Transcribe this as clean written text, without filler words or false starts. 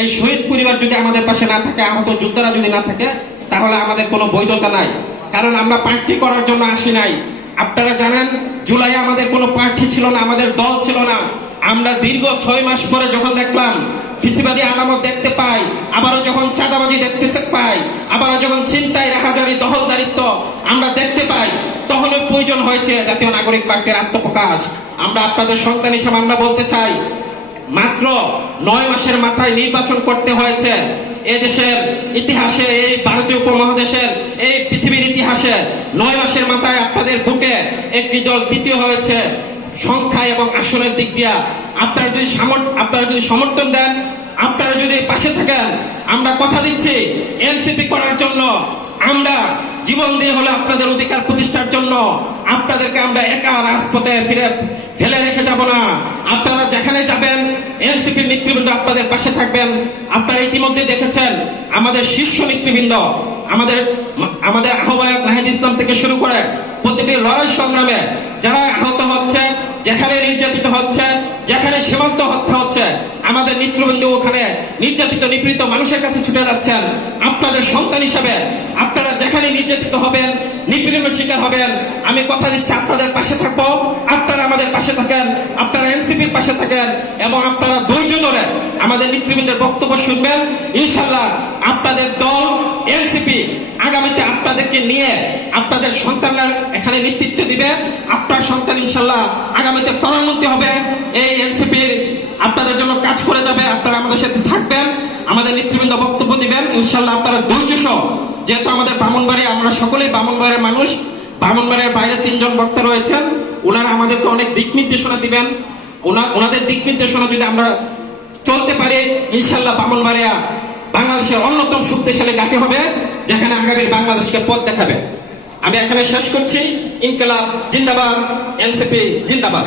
এই শহীদ পরিবার যদি আমাদের পাশে না থাকে, আহত যোদ্ধারা যদি না থাকে, তাহলে আমাদের কোনো বৈধতা নাই। কারণ আমরা প্রার্থী করার জন্য আসি নাই। আপনারা জানেন জুলাই আমাদের কোনো প্রার্থী ছিল না, আমাদের দল ছিল না। আমরা দীর্ঘ 6 মাস পরে যখন দেখলাম ফিসিবাদী আলামত দেখতে পাই, আবারও যখন চাঁদাবাজি দেখতে পাই, আবারও যখন ছিনতাই, রাহাজানি, দখলদারিত্ব আমরা দেখতে পাই, তখন প্রয়োজন হয়েছে জাতীয় নাগরিক পার্টির আত্মপ্রকাশ। আমরা আপনাদের সন্তান হিসেবে আমরা বলতে চাই, মাত্র 9 মাসের মাথায় নির্বাচন করতে হয়েছে। এদেশের ইতিহাসে, এই ভারতীয় উপমহাদেশের, এই পৃথিবীর ইতিহাসে 9 মাসের মাথায় আপনাদের বুকে একটি দল দ্বিতীয় হয়েছে সংখ্যা এবং আসনের দিক দিয়া। আপনারা যদি সমর্থন দেন, আপনারা যদি পাশে থাকেন, আমরা কথা দিচ্ছি এনসিপি করার জন্য আমরা জীবন দিয়ে হলে আপনাদের অধিকার প্রতিষ্ঠার জন্য আপনাদেরকে আমরা একা রাজপথে ফেলে রেখে যাব না। আপনারা যেখানে যাবেন এনসিপির নেতৃবৃন্দ আপনাদের পাশে থাকবেন। আপনারা ইতিমধ্যে দেখেছেন আমাদের শীর্ষ নেতৃবৃন্দ, আমাদের আহ্বায়ক নাহিদ ইসলাম থেকে শুরু করে প্রতিটি লড়াই সংগ্রামে যারা আহত হচ্ছে, যেখানে নির্যাতিত হচ্ছে, যেখানে সীমান্ত হত্যা হচ্ছে, আমাদের নেতৃবৃন্দ ওখানে নির্যাতিত নিপীড়িত মানুষের কাছে ছুটে যাচ্ছেন। আপনাদের সন্তান হিসাবে আপনারা যেখানে নির্যাতিত হবেন, নিপীড়নের শিকার হবেন, আমি কথা দিচ্ছি আপনাদের পাশে থাকবো। আপনারা আমাদের পাশে থাকেন, আপনারা এনসিপির পাশে থাকেন এবং আপনারা ধৈর্য ধরে আমাদের নেতৃবৃন্দের বক্তব্য শুনবেন। ইনশাল্লাহ আপনাদের দল এনসিপি আগামীতে আপনাদেরকে নিয়ে আপনাদের সন্তানরা এখানে নেতৃত্ব দিবে। আপনার সন্তান ইনশাল্লাহ আগামীতে প্রধানমন্ত্রী হবে। এই এনসিপির আপনাদের জন্য কাজ করে যাবে। আপনারা আমাদের সাথে থাকবেন, আমাদের নেতৃবৃন্দ বক্তব্য দিবেন। ইনশাল্লাহ আপনারা ধৈর্য সহ, যেহেতু আমাদের ব্রাহ্মণবাড়িয়া, আমরা সকলেই ব্রাহ্মণবাড়িয়ার মানুষ, ব্রাহ্মণবাড়িয়ার বাইরে 3 জন বক্তা রয়েছেন, ওনারা আমাদেরকে অনেক দিক নির্দেশনা দিবেন। ওনাদের দিক নির্দেশনা যদি আমরা চলতে পারি, ইনশাল্লাহ ব্রাহ্মণবাড়িয়া বাংলাদেশের অন্যতম শক্তিশালী ঘাঁটি হবে, যেখানে আগামী বাংলাদেশকে পথ দেখাবে। আমি এখানে শেষ করছি। ইনকিলাব জিন্দাবাদ, এনসিপি জিন্দাবাদ।